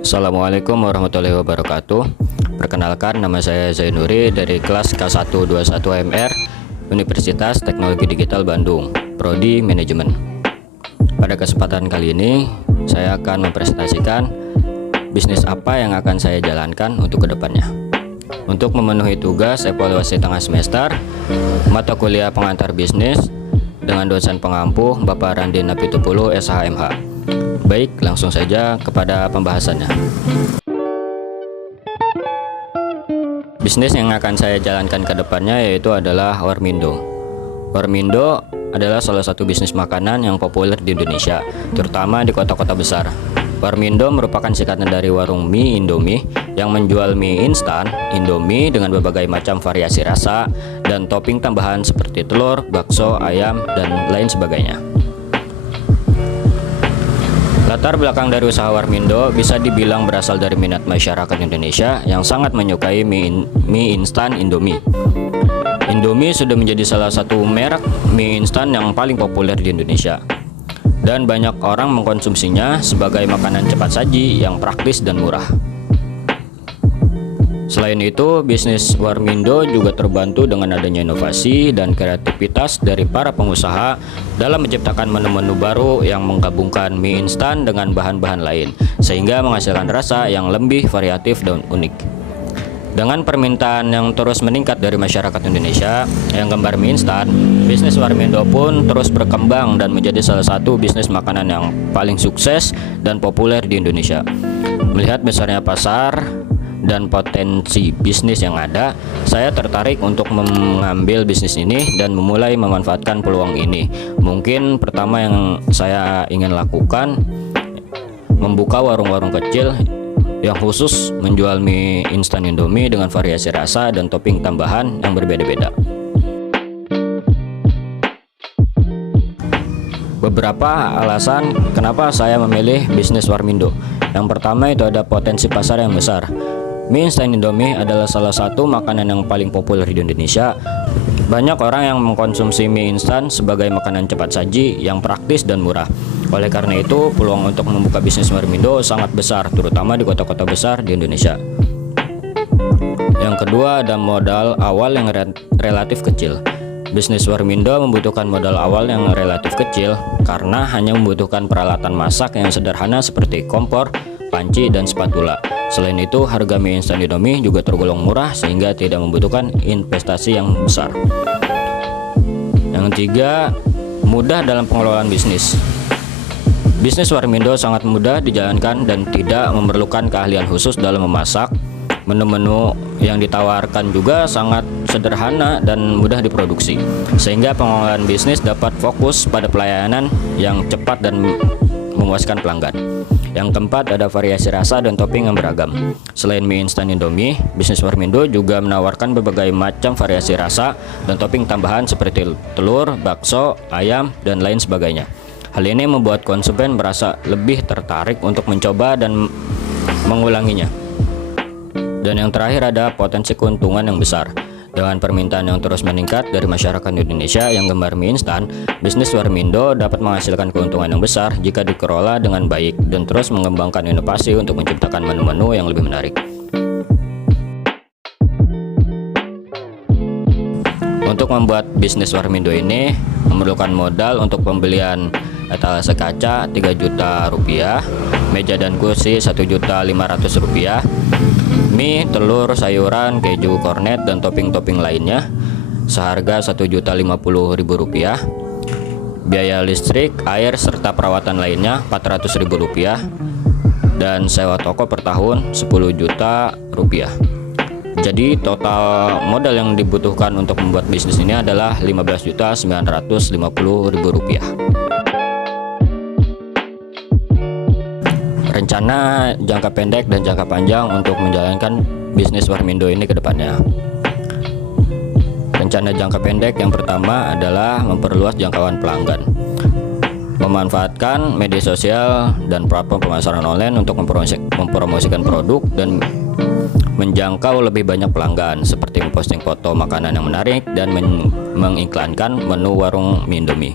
Assalamualaikum warahmatullahi wabarakatuh. Perkenalkan, nama saya Zainuri dari kelas K121 MR Universitas Teknologi Digital Bandung, Prodi Manajemen. Pada kesempatan kali ini saya akan mempresentasikan bisnis apa yang akan saya jalankan untuk kedepannya. Untuk memenuhi tugas evaluasi tengah semester mata kuliah pengantar bisnis dengan dosen pengampu Bapak Randi Napitupulu SHMH. Baik, langsung saja kepada pembahasannya. Bisnis yang akan saya jalankan ke depannya yaitu adalah Warmindo. Warmindo adalah salah satu bisnis makanan yang populer di Indonesia, terutama di kota-kota besar. Warmindo merupakan singkatan dari warung mie Indomie yang menjual mie instan Indomie dengan berbagai macam variasi rasa dan topping tambahan seperti telur, bakso, ayam, dan lain sebagainya. Latar belakang dari usaha Warmindo bisa dibilang berasal dari minat masyarakat Indonesia yang sangat menyukai mie instan Indomie. Indomie sudah menjadi salah satu merek mie instan yang paling populer di Indonesia, dan banyak orang mengkonsumsinya sebagai makanan cepat saji yang praktis dan murah. Selain itu, bisnis Warmindo juga terbantu dengan adanya inovasi dan kreativitas dari para pengusaha dalam menciptakan menu-menu baru yang menggabungkan mie instan dengan bahan-bahan lain, sehingga menghasilkan rasa yang lebih variatif dan unik. Dengan permintaan yang terus meningkat dari masyarakat Indonesia yang gemar mie instan, bisnis Warmindo pun terus berkembang dan menjadi salah satu bisnis makanan yang paling sukses dan populer di Indonesia. Melihat besarnya pasar dan potensi bisnis yang ada, saya tertarik untuk mengambil bisnis ini dan memulai memanfaatkan peluang ini. Mungkin pertama yang saya ingin lakukan, membuka warung-warung kecil yang khusus menjual mie instan Indomie dengan variasi rasa dan topping tambahan yang berbeda-beda. Beberapa alasan kenapa saya memilih bisnis Warmindo. Yang pertama itu ada potensi pasar yang besar. Mie instan Indomie adalah salah satu makanan yang paling populer di Indonesia. Banyak orang yang mengkonsumsi mie instan sebagai makanan cepat saji yang praktis dan murah. Oleh karena itu, peluang untuk membuka bisnis Warmindo sangat besar, terutama di kota-kota besar di Indonesia. Yang kedua, ada modal awal yang relatif kecil. Bisnis Warmindo membutuhkan modal awal yang relatif kecil karena hanya membutuhkan peralatan masak yang sederhana seperti kompor, panci, dan spatula. Selain itu, harga mie instan Indomie juga tergolong murah sehingga tidak membutuhkan investasi yang besar. Yang ketiga, mudah dalam pengelolaan bisnis. Bisnis Warmindo sangat mudah dijalankan dan tidak memerlukan keahlian khusus dalam memasak. Menu-menu yang ditawarkan juga sangat sederhana dan mudah diproduksi, sehingga pengelolaan bisnis dapat fokus pada pelayanan yang cepat dan memuaskan pelanggan. Yang keempat, ada variasi rasa dan topping yang beragam. Selain mie instan Indomie, bisnis Warmindo juga menawarkan berbagai macam variasi rasa dan topping tambahan seperti telur, bakso, ayam, dan lain sebagainya. Hal ini membuat konsumen merasa lebih tertarik untuk mencoba dan mengulanginya. Dan yang terakhir, ada potensi keuntungan yang besar. Dengan permintaan yang terus meningkat dari masyarakat Indonesia yang gemar mie instan, bisnis Warmindo dapat menghasilkan keuntungan yang besar jika dikelola dengan baik dan terus mengembangkan inovasi untuk menciptakan menu-menu yang lebih menarik. Untuk membuat bisnis Warmindo ini memerlukan modal untuk pembelian etalase kaca 3 juta rupiah, meja dan kursi 1.500.000 rupiah, mie, telur, sayuran, keju, kornet, dan topping-topping lainnya seharga 1.050.000 rupiah, biaya listrik, air, serta perawatan lainnya 400.000 rupiah, dan sewa toko per tahun 10 juta rupiah. Jadi total modal yang dibutuhkan untuk membuat bisnis ini adalah 15.950.000 rupiah. Rencana jangka pendek dan jangka panjang untuk menjalankan bisnis Warmindo ini ke depannya. Rencana jangka pendek yang pertama adalah memperluas jangkauan pelanggan. Memanfaatkan media sosial dan platform pemasaran online untuk mempromosikan produk dan menjangkau lebih banyak pelanggan, seperti memposting foto makanan yang menarik dan mengiklankan menu warung mie Indomie.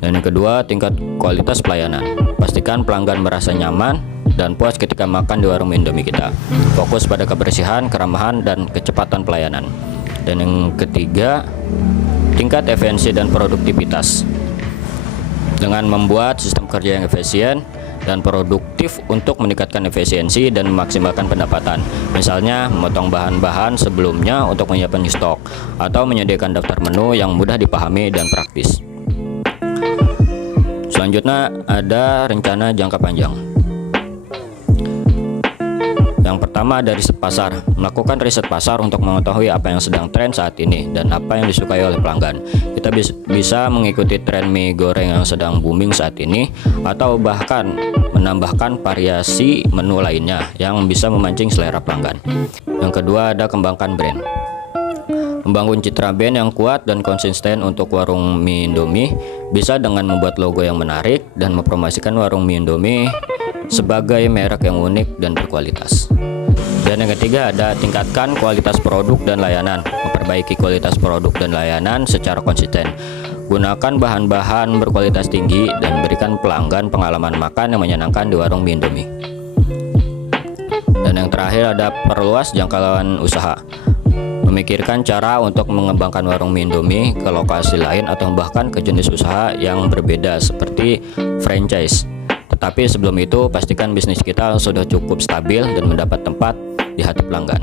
Dan yang kedua, tingkat kualitas pelayanan. Pastikan pelanggan merasa nyaman dan puas ketika makan di warung Indomie kita. Fokus pada kebersihan, keramahan, dan kecepatan pelayanan. Dan yang ketiga, tingkat efisiensi dan produktivitas. Dengan membuat sistem kerja yang efisien dan produktif untuk meningkatkan efisiensi dan memaksimalkan pendapatan. Misalnya, memotong bahan-bahan sebelumnya untuk menyiapkan stok, atau menyediakan daftar menu yang mudah dipahami dan praktis. Selanjutnya ada rencana jangka panjang. Yang pertama ada riset pasar. Melakukan riset pasar untuk mengetahui apa yang sedang tren saat ini dan apa yang disukai oleh pelanggan. Kita bisa mengikuti tren mie goreng yang sedang booming saat ini, atau bahkan menambahkan variasi menu lainnya yang bisa memancing selera pelanggan. Yang kedua ada kembangkan brand. Membangun citra brand yang kuat dan konsisten untuk warung mie Indomie bisa dengan membuat logo yang menarik dan mempromosikan warung mie Indomie sebagai merek yang unik dan berkualitas. Dan yang ketiga ada tingkatkan kualitas produk dan layanan. Memperbaiki kualitas produk dan layanan secara konsisten. Gunakan bahan-bahan berkualitas tinggi dan berikan pelanggan pengalaman makan yang menyenangkan di warung mie Indomie. Dan yang terakhir ada perluas jangkauan usaha. Memikirkan cara untuk mengembangkan warung mie Indomie ke lokasi lain atau bahkan ke jenis usaha yang berbeda seperti franchise. Tetapi sebelum itu, pastikan bisnis kita sudah cukup stabil dan mendapat tempat di hati pelanggan.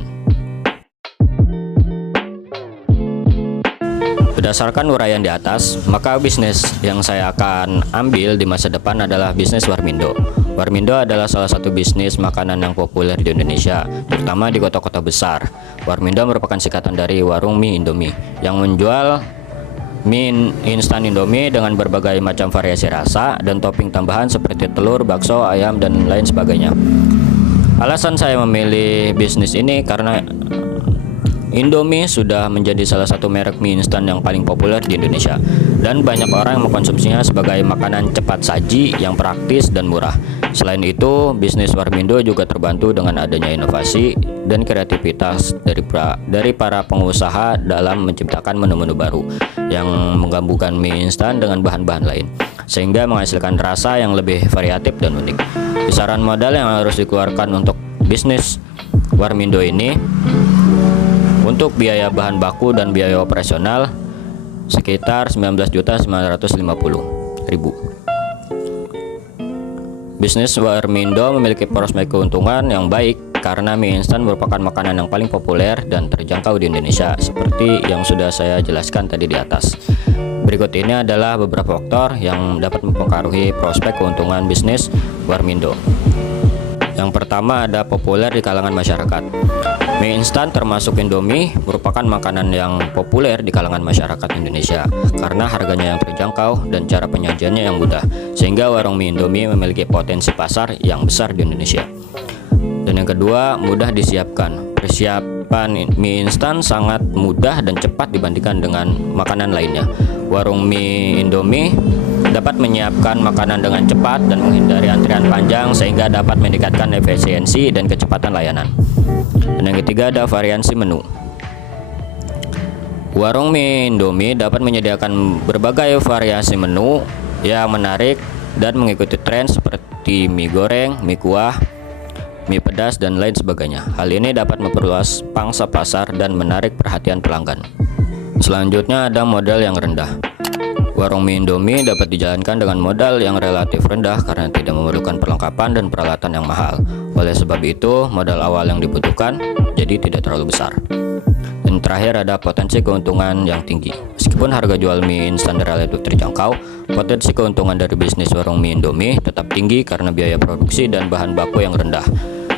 Berdasarkan uraian di atas, maka bisnis yang saya akan ambil di masa depan adalah bisnis Warmindo. Warmindo adalah salah satu bisnis makanan yang populer di Indonesia, terutama di kota-kota besar. Warmindo merupakan singkatan dari warung mie Indomie yang menjual mie instan Indomie dengan berbagai macam variasi rasa dan topping tambahan seperti telur, bakso, ayam, dan lain sebagainya. Alasan saya memilih bisnis ini karena Indomie sudah menjadi salah satu merek mie instan yang paling populer di Indonesia, dan banyak orang yang mengkonsumsinya sebagai makanan cepat saji yang praktis dan murah. Selain itu, bisnis Warmindo juga terbantu dengan adanya inovasi dan kreativitas dari para pengusaha dalam menciptakan menu-menu baru yang menggabungkan mie instan dengan bahan-bahan lain, sehingga menghasilkan rasa yang lebih variatif dan unik. Kisaran modal yang harus dikeluarkan untuk bisnis Warmindo ini untuk biaya bahan baku dan biaya operasional sekitar 19.950.000. Bisnis Warmindo memiliki prospek keuntungan yang baik karena mie instan merupakan makanan yang paling populer dan terjangkau di Indonesia, seperti yang sudah saya jelaskan tadi di atas. Berikut ini adalah beberapa faktor yang dapat mempengaruhi prospek keuntungan bisnis Warmindo. Yang pertama ada populer di kalangan masyarakat. Mie instan termasuk Indomie merupakan makanan yang populer di kalangan masyarakat Indonesia karena harganya yang terjangkau dan cara penyajiannya yang mudah, sehingga warung mie Indomie memiliki potensi pasar yang besar di Indonesia. Dan yang kedua, mudah disiapkan. Persiapan mie instan sangat mudah dan cepat dibandingkan dengan makanan lainnya. Warung mie Indomie dapat menyiapkan makanan dengan cepat dan menghindari antrian panjang, sehingga dapat meningkatkan efisiensi dan kecepatan layanan. Dan yang ketiga ada variasi menu. Warung mie Indomie dapat menyediakan berbagai variasi menu yang menarik dan mengikuti tren seperti mie goreng, mie kuah, mie pedas, dan lain sebagainya. Hal ini dapat memperluas pangsa pasar dan menarik perhatian pelanggan. Selanjutnya ada modal yang rendah. Warung mie Indomie dapat dijalankan dengan modal yang relatif rendah karena tidak memerlukan perlengkapan dan peralatan yang mahal. Oleh sebab itu, modal awal yang dibutuhkan jadi tidak terlalu besar. Dan terakhir ada potensi keuntungan yang tinggi. Meskipun harga jual mie instan relatif terjangkau, potensi keuntungan dari bisnis warung mie Indomie tetap tinggi karena biaya produksi dan bahan baku yang rendah.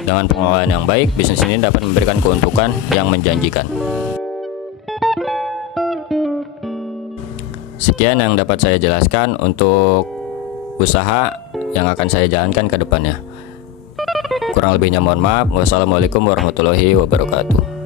Dengan pengelolaan yang baik, bisnis ini dapat memberikan keuntungan yang menjanjikan. Sekian yang dapat saya jelaskan untuk usaha yang akan saya jalankan ke depannya. Kurang lebihnya mohon maaf. Wassalamualaikum warahmatullahi wabarakatuh.